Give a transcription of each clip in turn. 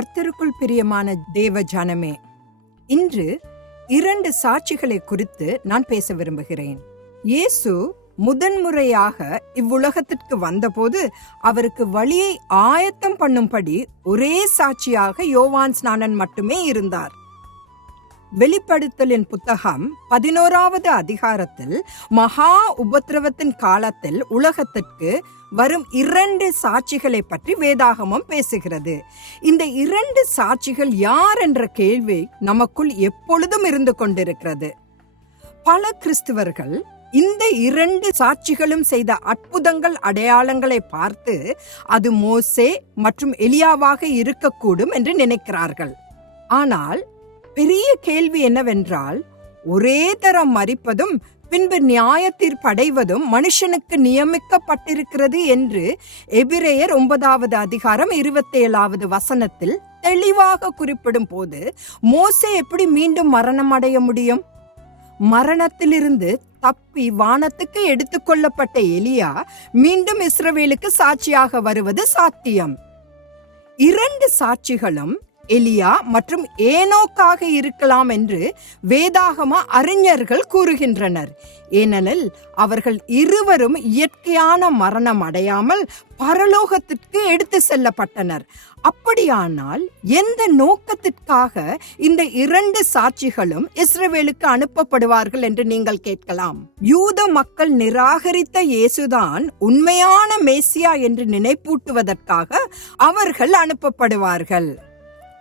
கர்த்தருக்குள் பிரியமான தேவ ஜனமே இன்று இரண்டு சாட்சிகளை குறித்து நான் பேச விரும்புகிறேன். இயேசு முதன்முறையாக இவ்வுலகத்திற்கு வந்தபோது அவருக்கு வழியை ஆயத்தம் பண்ணும்படி ஒரே சாட்சியாக யோவான் ஸ்நானன் மட்டுமே இருந்தார். வெளிப்படுத்தலின் புத்தகம் பதினோராவது அதிகாரத்தில் மகா உபத்திரவத்தின் காலத்தில் உலகத்திற்கு வரும் இரண்டு சாட்சிகளை பற்றி வேதாகமம் பேசுகிறது. இந்த இரண்டு சாட்சிகள் யார் என்ற கேள்வி நமக்குள் எப்பொழுதும் இருந்து கொண்டிருக்கிறது. பல கிறிஸ்துவர்கள் இந்த இரண்டு சாட்சிகளும் செய்த அற்புதங்கள் அடையாளங்களை பார்த்து அது மோசே மற்றும் எலியாவாக இருக்கக்கூடும் என்று நினைக்கிறார்கள். ஆனால் பெரிய கேள்வி என்னவென்றால் ஒரே தரம் மறிப்பதும் பின்பு நியாய மனுஷனுக்கு நியமிக்கப்பட்டிருக்கிறது என்று எபிரேயர் ஒன்பதாவது அதிகாரம் இருபத்தேழாவது வசனத்தில் தெளிவாக குறிப்பிடும் போது மோசே எப்படி மீண்டும் மரணம் அடைய முடியும்? மரணத்திலிருந்து தப்பி வானத்துக்கு எடுத்துக்கொள்ளப்பட்ட எலியா மீண்டும் இஸ்ரவேலுக்கு சாட்சியாக வருவது சாத்தியம். இரண்டு சாட்சிகளும் எலியா மற்றும் ஏனோக்காக இருக்கலாம் என்று வேதாகம அறிஞர்கள் கூறுகின்றனர். ஏனெனில் அவர்கள் இருவரும் இயற்கையான மரணம் அடையாமல் பரலோகத்திற்கு எடுத்து செல்லப்பட்டனர். அப்படியானால் எந்த நோக்கத்திற்காக இந்த இரண்டு சாட்சிகளும் இஸ்ரவேலுக்கு அனுப்பப்படுவார்கள் என்று நீங்கள் கேட்கலாம். யூத மக்கள் நிராகரித்த இயேசுதான் உண்மையான மேசியா என்று நினைப்பூட்டுவதற்காக அவர்கள் அனுப்பப்படுவார்கள்.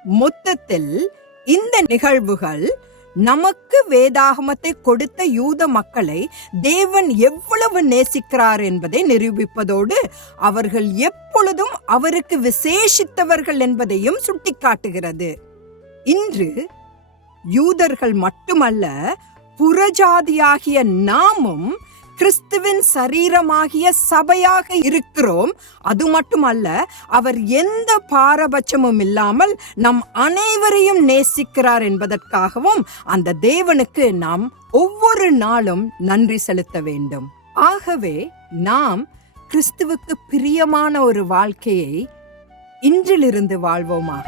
மொத்தத்தில் இந்த நிகழ்வுகள் நமக்கு வேதாகமத்தை கொடுத்த யூத மக்களை தேவன் எவ்வளவு நேசிக்கிறார் என்பதை நிரூபிப்பதோடு அவர்கள் எப்பொழுதும் அவருக்கு விசேஷித்தவர்கள் என்பதையும் சுட்டிக்காட்டுகிறது. இன்று யூதர்கள் மட்டுமல்ல புறஜாதியாகிய நாமும் கிறிஸ்துவின் சரீரமாகிய சபையாக இருக்கிறோம். அது மட்டுமல்ல அவர் எந்த பாரபட்சமும் இல்லாமல் நம் அனைவரையும் நேசிக்கிறார் என்பதற்காகவும் அந்த தேவனுக்கு நாம் ஒவ்வொரு நாளும் நன்றி செலுத்த வேண்டும். ஆகவே நாம் கிறிஸ்துவுக்கு பிரியமான ஒரு வாழ்க்கையை இன்றிலிருந்து வாழ்வோமாக.